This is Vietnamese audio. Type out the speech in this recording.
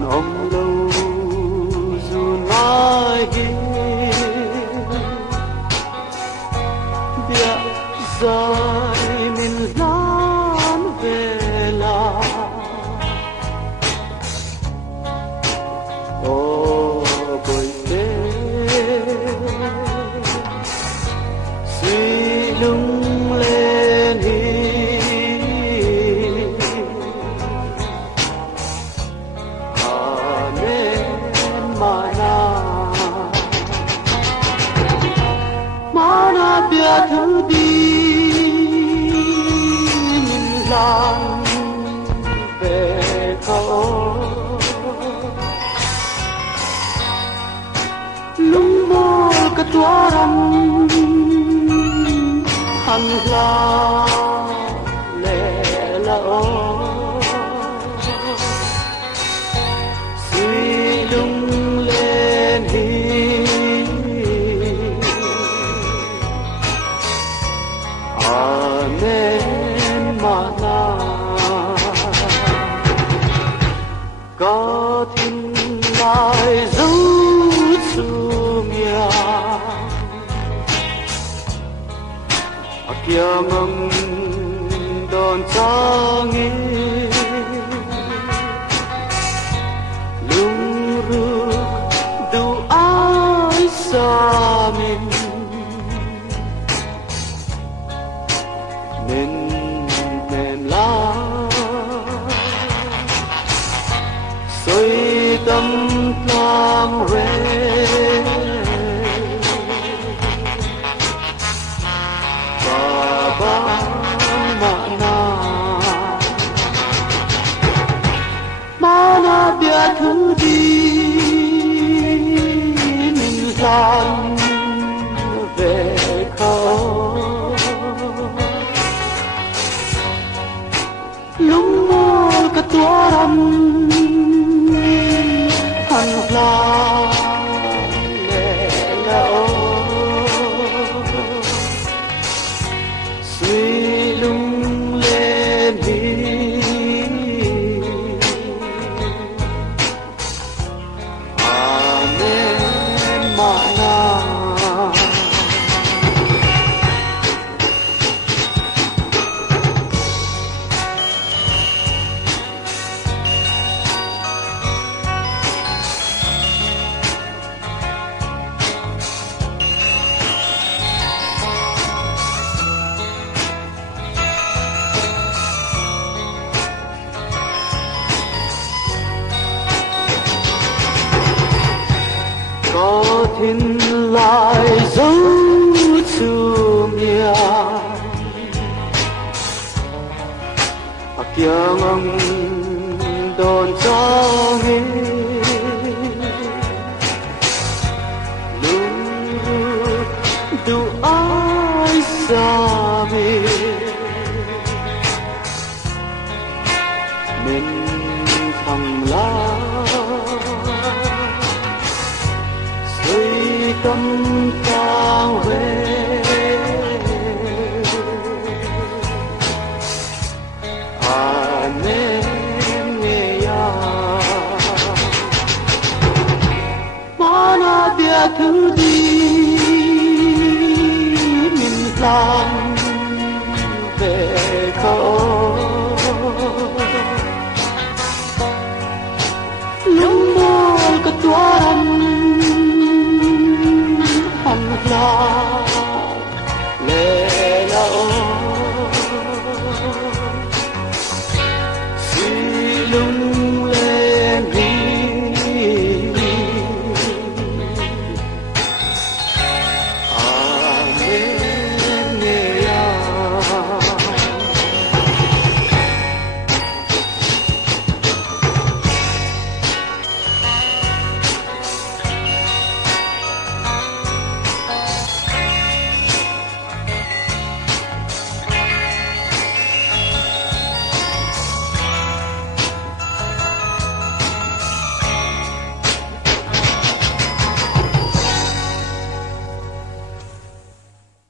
hàn ông lâu dù nói biết rồi mình lán về là ô bồi tê suy lung lên mana biết thứ đi mình làm về khâu lung mơ cái tua răng hằn la lệ lỡ suy lung lên Amen mana có thiên lại dấu sum ya kia mong đón changi lung ru du ai sa min nên la soi tâm lang re ba mana biết thứ đi mình dàn về khâu lung mơ cái tua răng hằn la lệ lỡ suy lung lên Amen mana có thiên lại dấu chùm ya kia ngông đồn cho nghe lung đủ ai xa mình thầm la tâm cao về Amen nghe ya mana biết thứ đi mình làm về khâu